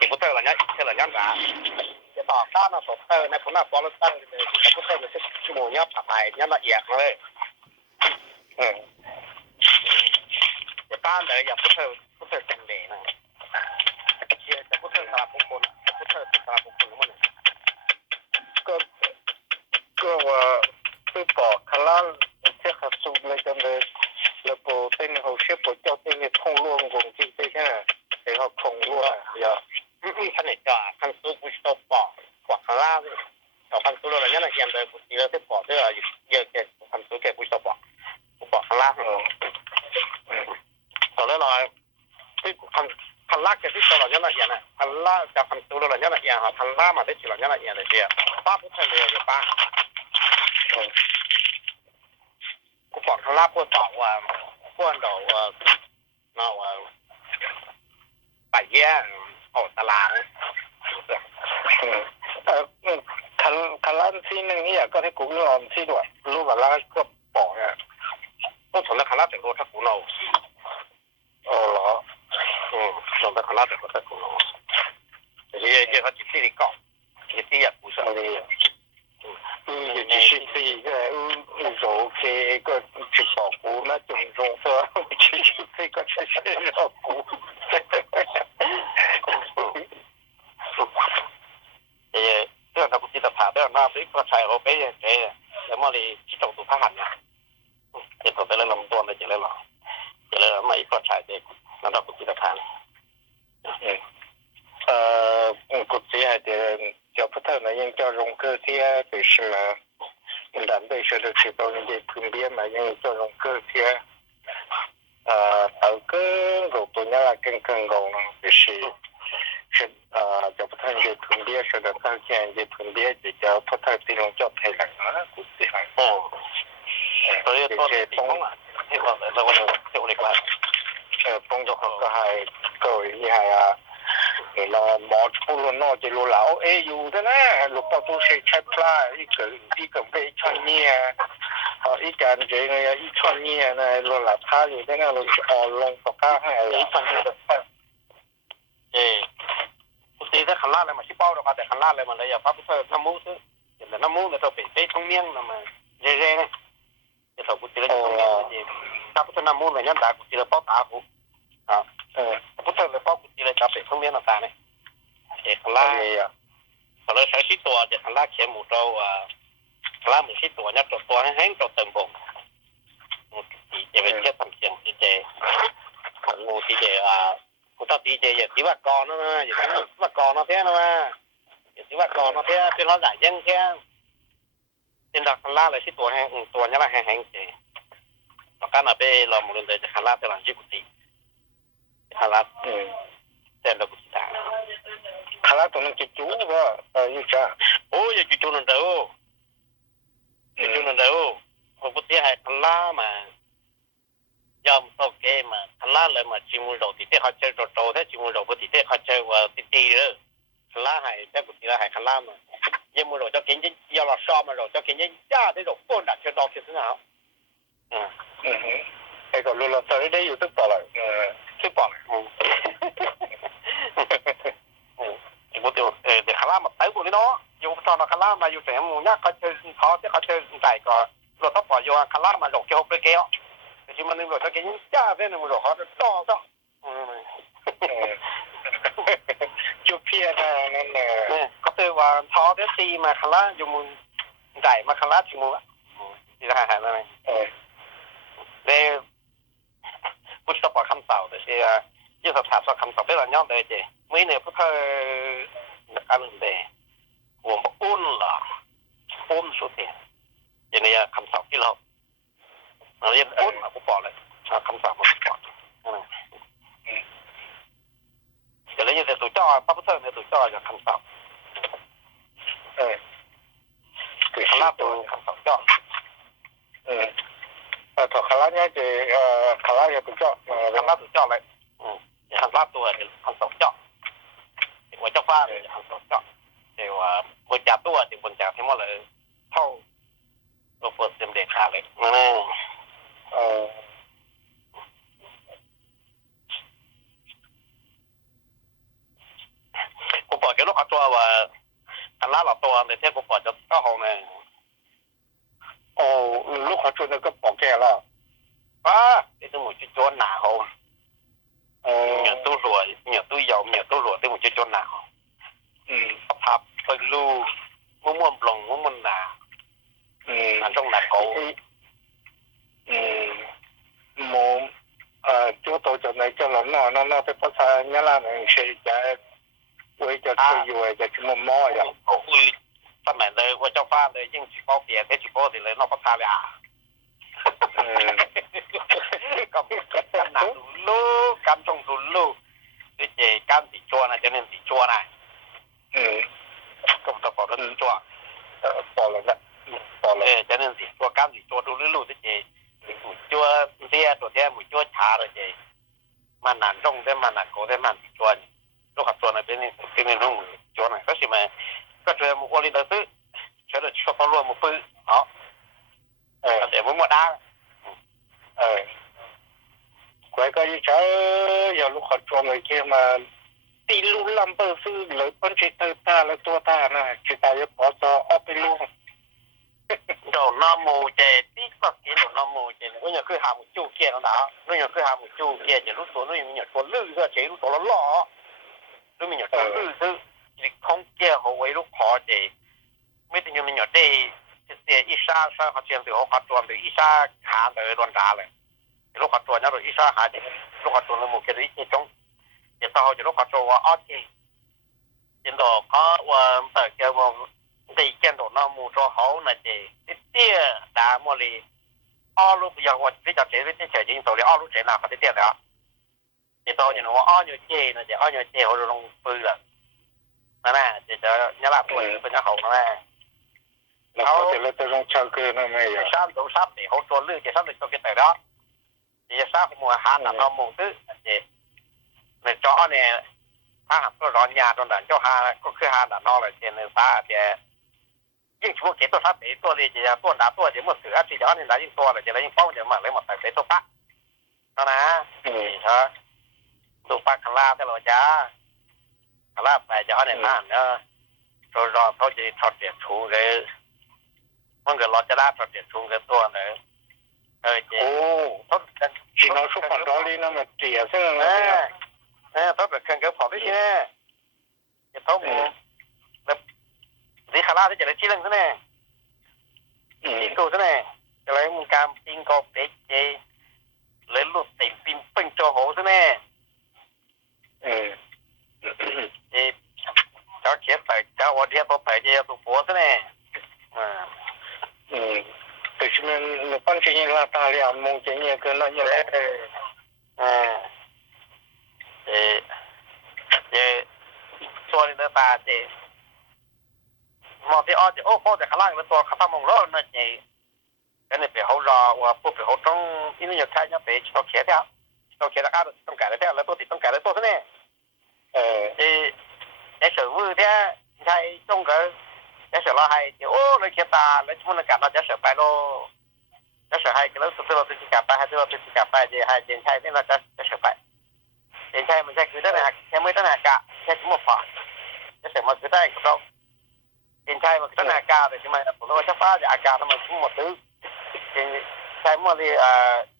thì bút thơ là nhá thơ là nhá cả cái tỏ cao nó sốt thơ này cũng là có lớp thơ thì cái bút thơ là cái mùi nhá phải bài nhá là dẹt thôi cái ta đấy giờ bút thơ chân đề này cái bút thơ là bút cồn bút thơ là bút cồn màก็ก็ว่าคือปอกคาราเชื่อขัดสุดเลยจำเลยแล้วพอเต้นเขาเชื่อพอเจ้าเต้นเนี่ยท่องร่วงของที่ใช่ไหมแต่เขาท่องร่วงอย่าท่านเนี่ยก็ท่านสู้ผู้ชอบปอกคาราเนี่ยแต่ท่านสู้เราเนี่ยนะยังเลยผู้ที่เราที่ปอกเนี่ยเยอะแค่ท่านสู้แค่ผู้ชอบปอกคาราต่อเลยเราที่ท่านลากแค่ที่ตัวเราเนี่ยนะยังนะท่านลากจากท่านสู้เราเนี่ยนะยังฮะท่านลากมาได้ที่เราเนี่ยนะยังเลยเดียวป้าผู้ชายเลยป้ากูบอกท่านลากผู้ต่อว่าผู้อันเราเราไปแย่ออกตลาดคันล้านที่นึงนี่ก็ให้กูรู้ลองที่ด้วยรู้ว่าแล้วก็ปอกอ่ะต้องถึงแล้วคันลาแต่รู้ถ้ากูเราอ๋อเหรอลองไปคันลาแต่รู้ถ้ากูเราแต่ที่เขาจิตที่ก่อนจิตที่อยากกูสอนเลย有几十岁个有给个去保护那种种说几十岁个去保护เรื่องทำจิตผ่าเรื่องหน้าฟิกก็ใช้เขาไปอย่างเงี้ยแล้วมาเลยที่ตรงตัวพหันนะจะตัวไปเรื่องลำตัวเลยจะเรื่องหรอจะเรื่องไม่ก็ใช้เด็กนั่นเราจิตผ่าน估计还得叫不透呢，因叫荣哥些对是嘛，南北说的去到人家旁边嘛，因叫荣哥些，头个路途呢啦更高呢，就是叫不透人家旁边说的，到现人家旁边就叫不透这种叫太冷了，估计还。所以多啲地方啊，呢個就我哋力啦。幫助學個係個意係啊。là một phu nó chỉ lo lão ấyอยู่đó nè lúc bao tôi sẽ chạy pla ý cái về chọn nhẹ ý cái gì này ý chọn nhẹ này lo là thay gì đó nè lo lông tất cả hay ý chọn nhẹ đó thì cái khăn lá này mà chỉ bao được màแต่khăn lá này màเลยpháp sư năm mũ chứ là năm mũ người ta phải cái thông miếng là mà dễ dễ này cái thầu cũng chỉ là thông miếng gì pháp sư năm mũ này nhân đại cũng chỉ là bao tả cũng pháp sư là bao cũng chỉ là trả phải thông miếng là ta này để khăn lá còn là sai xítตัวđể khăn láเขียนหมู่เราkhăn láหมู่xítตัวเนี่ยตัวแห้งตัวเต็มบงจะเป็นเชือกทำเสียงที่เจของงูที่เจกูตัดดีเจอย่าที่ว่ากรนะอย่าที่ว่ากรนะเท่านะอย่าที่ว่ากรนะเท่าเป็นร้อยหลายยังแค่เป็นดักคันล่าเลยที่ตัวแห้งตัวนี้ละแห้งเจแล้วก็น่ะไปเราหมุนเลยจะคันล่าเป็นหลังที่กุฏิคันล่าแต่เรากุฏิต่างคันล่าตัวนั้นจะจู้ว่าอยู่จ้าโอ้ยจูนั่นเด้อจูนั่นเด้อผมกุฏิให้คันล่ามายอมโตเกมาคันล่าเลยมาจิมูโรติเตเขาเจอโตๆถ้าจิมูโรปติเตเขาเจอว่าติตีเลยคันล่าให้แต่กุฏิละให้คันล่ามายังมูโรจะกินยังยาลาซ้อมาโรจะกินยังย่าได้โรป้นดักเชื่อดอกเชื่อสนาวไอ้ก็รู้ละตอนนี้ได้อยู่ตึกต่อเลยตึกต่อเลยบุตรเด็กคันล่ามาเต้บุตรเนาะอยู่ตอนคันล่ามาอยู่แสงมูเนี่ยเขาเจอเขาที่เขาเจอใส่ก็เราต้องปล่อยโยนคันล่ามาโรเกี่ยวไปเกี่ยวที่มันนึกว่าจะกินย่าได้หนึ่งโรเขาจะต่อจุดเพี้ยนนั่นแหละก็คือว่าท้อเดซีมาคันล่าอยู่มุนใส่มาคันล่าจิมูอ่ะที่ทหารนั่นเองได้พุทธปอคำเต่าแต่ที่ยี่สิบสามคำเต่าได้หลายย่อมเลยเจไม่เนี่ยพุทธอันเดหัวอุ่นหรออุ่นสุดเนี่ยอย่างนี้คำเต่าที่เราเรียกอุ่นมาปุ๊บปอเลยคำเต่ามาปุ๊บปอเดี๋ยวเราจะตัวจ่อพระพุทธเนี่ยตัวจ่อจากคำเต่าคือคำลาบตัวคำเต่าจ่อถอดคาราเนี่ยจะคาราเนี่ยตัวจ่อคำลาบตัวจ่อเลยคำลาบตัวเป็นคำเต่าจ่อหัวเจ้าฟ้าเลยคำเต่าจ่อแต่ว่าบนจับตัวถึงบนจับที่มั่วเลยเท่าตัวเปิดเต็มเด็ดขาดเลย cái lúc họ cho và thằng lá là to để theo cuộc gọi cho các hộ này lúc họ cho nó có bỏ kẻ là cái tôi một chút cho nào nhiều tôi rồi nhiều tôi giàu nhiều tôi rồi tôi một chút cho nào tháp tôi lưu muốn lòng muốn nào anh trong là cổ một chỗ tôi cho này cho nó phải phát ra nhá là mình sẽ chạy với cho tôi rồi cho chúng mình mò vậy ui tao này đây tôi cho pha đây nhưng chỉ có tiền thế chỉ có thì lấy nó phát ra là còn cam nào lú cam trong lú cái gì cam thì chua này cho nên thì chua này không tập bỏ nó chua bỏ là cho nên thì chua cam thì chua lú cái gì chua tiaตัวเนี้ยมันchua chả rồi gì mà nản trong thế mà nản cổ thế mà chua lúc học chua này bên trong chua này có gì mà có chuyện một con đi đầu tư cho được cho con luôn một phứ đó để muốn một đa quay cái cháu giờ lúc họ cho người kia mà đi luôn làm bơ sư lấy con chỉ từ ta là tua ta nè chỉ ta sẽ bỏ cho ốp đi luôn đồ nó mù chè tí có cái đồ nó mù chè nó nhờ cứ hàm một chu kia nó đã nó nhờ cứ hàm một chu kia chỉ lúc số nó nhờ số lư ra chế lúc số nó lọ lúc mình nhờ số lư chứ chỉ không kia họ quay lúc họ chè mấy tình mình nhờ đây thì ít sa họ chuyện thì họ phát triển thì ít sa hạ tới đoàn đá này lúc phát triển rồi ít sa hạ thì lúc phát triển là một cái gì trong thì sau thì lúc phát triển là ok trên đó có tới cái thì trên đó nó mua cho hậu này thì tia đã mua đi lúc giờ tôi bây giờ chế cái chế chính tàu đi lúc chế nào có tia đó thì tôi thì nó nhiều chế này thì nhiều chế họ dùng phơi rồi nè thì cho nhớ là tôi bên nhà hậu nè nó có thể là tôi dùng chơi cơ nó này à sao tôi sắp thì hậu cho lư thì sắp được cho cái tờ đó thì sắp mua hàng là nó mua thứ thì này cho này hàng tôi rõ nhà trong đó cho hàng có cái hàng là nó là tiền này ta thìยิ่งช่วงเก็บตัวทับเอตัวเลยจะตัวด่าตัวเดี๋ยวมันเสือที่ย้อนนี่ได้ยิ่งตัวเลยจะได้ยิ่งป้องจะมาเลยหมดแต่ตัวปักเอานะใช่ตัวปักขลาแต่เราจ้าขลาไปจะเอาเนี่ยนั่นเนาะตัวรอเขาจะทอดเดียดชูเลยมันก็รอจะได้ทอดเดียดชูกันตัวเลยเจ้ทอดกัน chỉ nói số phản đó đi nó mà chìa thế làทอดแบบเครื่องเกี่ยวพอได้ใช่ไหมจะทอดthì khá là thế này chỉ lần thế này chỉ câu thế này cái lấy một cam tin cọp để chơi lấy lụt tìm pin pin cho hổ thế này thì cháu chết phải cháu ở đây phải chơi tụ phố thế này từ khi mình con chơi như là ta làm mong chơi như cái nó như thế thì cho nên ta thì mà thì ở thì ô thì khả năng làตัวข้ามมองแล้วนั่นเองก็เนี่ยไปเขารอว่าพวกไปเขาต้องที่นี่อยากใช้เนี่ยไปต้องเขียนแล้วต้องเขียนแล้วก็ต้องการแล้วแล้วตัวติดต้องการแล้วตัวนี้ไอ้สื่อมือเนี่ยใช่ตรงกับไอ้สื่อเราให้โอ้เลยเขียนตาแล้วชั่วโมงการเราจะสื่อไปโลจะสื่อให้แล้วสุดท้ายเราติดกับไปให้เราติดกับไปจะให้เจนใช่เนี่ยเราจะสื่อไปเจนใช่มันใช่คือตั้งแต่แค่ไม่ตั้งแต่กะแค่ชั่วโมงฝ่าจะสื่อมาคือได้กับเราเป็นใช่มันตั้งอาการเลยใช่ไหมผมว่าถ้าฟ้าจะอาการมันทั้งหมดซื้อใช่เมื่อที่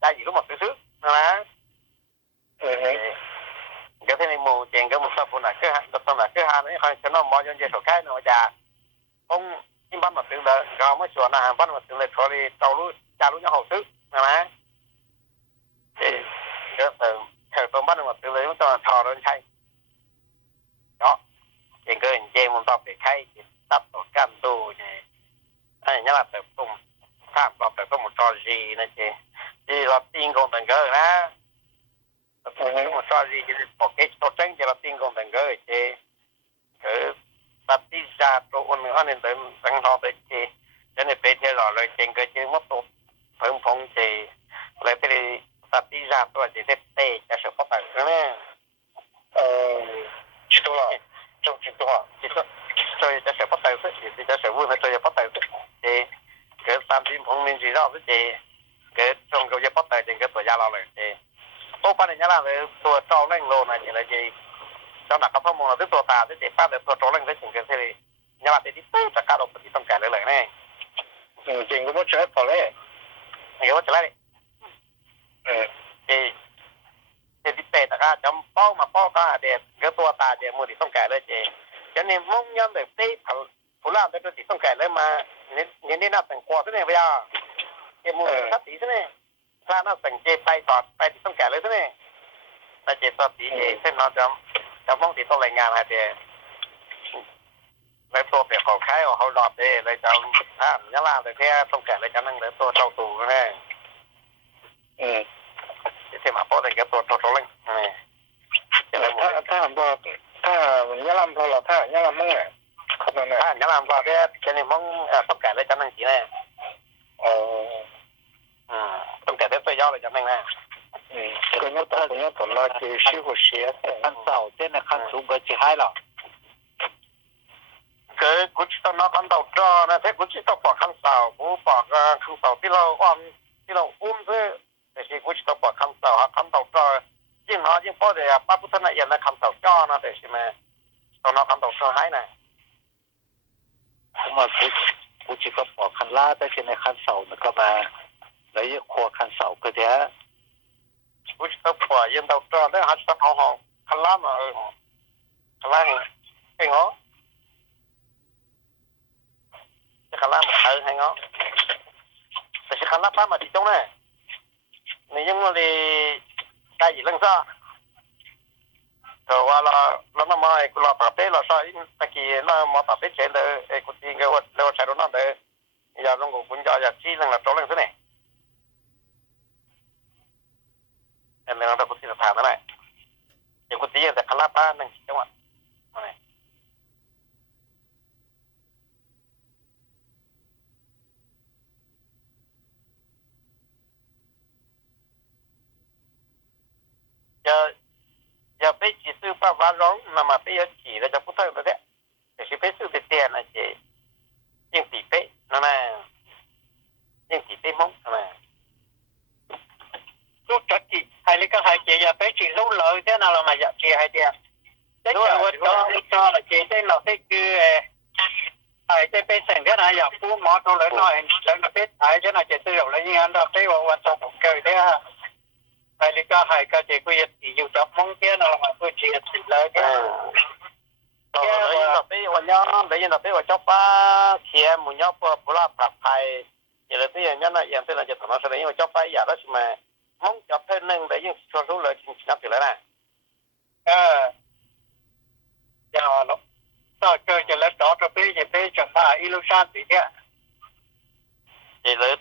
ได้อยู่ทั้งหมดซื้อนะก็ที่ในหมู่เจงก็มุสลิมคนไหนก็ตอนไหนก็หาเนี่ยเขาจะน้องมองยังจะสกายเนาะจะông in bắt mặt tướng là gạo mới chuẩn là bắt mặt tướng là thôi đi tàu lúa cha lúa nhau hậu sứcนะthì cái thời tôi bắt mặt tướng lấyมันต้องถอดเลยใช่เนาะเองก็เจงมันต้องไปใช้ตัดต่อกันดูเนี่ยไอ้เนี่ยแบบตุ้มข้ามเราแบบตุ้มจอจีนะเจที่เราติ้งกองตังเกอร์นะตุ้มจอจีจะปกเกจตัวเจ้งจะเราติ้งกองตังเกอร์เจคือตัดที่จะตัวคนอันนี้เดินตั้งรอไปเจจะเนี่ยเป็นเท่าไรเลยเจงก็เจมัดตัวเพิ่มพงเจเลยไปตัดที่จะตัวเจเตะจะเสือพัดตังเนี่ย几多了挣几多几多所以จะเสือพัดตังสิจะเสือวุ้นจะพัดตังเจเกิดตามที่ผมมีสีรอบเจเกิดตรงกับจะพัดตังเจเกิดตัวยาเราเลยเจโอ้ปัญญาเราเลยตัวเจ้าเล่งโลนะเจเลยเจ cho là có phong môn là tới tua ta tới chế phát được tua trốn lên tới chừng cái thế này nhưng mà tới đi tới tất cả đồ thìต้องการเลยnày จริงก็ไม่ใช่พอเลย hiểu chưa đấy thì đi tới tất cả trong bao mà bao cả để cái tua ta để mua thìต้องการเลยchế cho nên mong nhắm được tới phụ làm tới thìต้องการเลยmà nên nên nó thành quả thế này bây giờ cái mua sắp tí thế này ra nó thành chế bay tọt bay thìต้องการเลยthế này là chế tọt tí chế thế nó trong mong thìต้องรายงานให้เดเลยตัวเปียกของใครเขาหลอดเดเลยจะถ้าเนี่ยล่ะเลยแค่ต้องแก่เลยจะนั่งเลยตัวเจ้าตูแน่ที่มาพอได้แค่ตัวเล่นถ้าเนี่ยลำพอเราถ้าเนี่ยลำมั่งอ่ะเขาตอนนั้นถ้าเนี่ยล่ะก็แค่จะนี่มองต้องแก่เลยจะนั่งจีแน่ต้องแก่ได้ตัวย่อเลยจะนั่งแน่ก็เนี่ยตัวเราจะชื่อหัวเสียขั้นเสาเส้นในขั้นสูงก็จะให้หรอคือกุศลนักขันเต่าจอนะถ้ากุศลต้องปอกขันเสากูปอกขันเสาที่เราอ้อมที่เราอุ้มซื้อแต่ที่กุศลต้องปอกขันเสาขันเต่าจอยิ่งน้อยยิ่งพอเดียป้าพุทธนาเอียนนะขันเต่าจอนะแต่ใช่ไหมตอนนักขันเต่าจอให้นะผมว่ากูจะก็ปอกขั้นล่าแต่ในขั้นเสามันก็มาแล้วยังครัวขั้นเสาก็เดี๋ยวกุศลต้องปอกยันเต่าจอได้หัดสักห้องขันล่ามาขันล่าเองเหรอขันล่ามาให้เงาแต่ใช่ขันล่าป้ามาที่ตรงนั้นนี่ยังว่าเลยได้ยินเรื่องซะแต่ว่าเราไม่มาเราปรับเปลี่ยนเราใช้ตะกี้เรามาปรับเปลี่ยนเฉยเลยไอ้คนที่เขาเราใช้รถนั่นเลยอย่าลงกับคุณอย่าชี้เรื่องเราโจเรื่องซะเนี่ยอันนี้เราคุณที่สถานนั่นแหละอย่างคุณที่แต่ขันล่าป้าหนึ่งจังหวะอย่าไปจีซื้อป้าว่าร้องนำมาไปจีแล้วจะพูดเท่าไหร่เนี่ยแต่สิไปซื้อไปเตียนนะจียิ่งตีเป๊ะนั่นแหละยิ่งตีเป๊ะมั้งนั่นแหละลูกจักจีไฮลิก็ไฮเจียไปจีลูกเลยเท่านั้นเรามาอยากจีไฮเดียได้เจอวันก็เราจีได้เราได้คือไอ้จะเป็นสิ่งที่นายอยากพูดหมอตัวเลยหน่อยแล้วก็เป็นไอ้จะนายจะซื้ออะไรอย่างนั้นเราได้วันจะถูกเกิดได้ไฮลิก็ไฮก็จะคุยอยู่จับมองเที่ยนเรามาคุยจีสิเลยเนี่ยตอนนี้เราไปวันย้อนได้ยินเราไปว่าเจ้าป้าเขียนมุนย้อนพวกปลาปรับไทยอย่างที่อย่างนั้นนะอย่างที่เราจะทำอะไรอย่างว่าเจ้าป้าอยากได้ใช่ไหมมองจับเท่านึงได้ยิ่งชวนรู้เลยจริงๆนับถือแล้วนะอย่าหรอกถ้าเกิดจะเล่นต่อจะไปจะมาอิลูชันสิเนี่ยจะเลย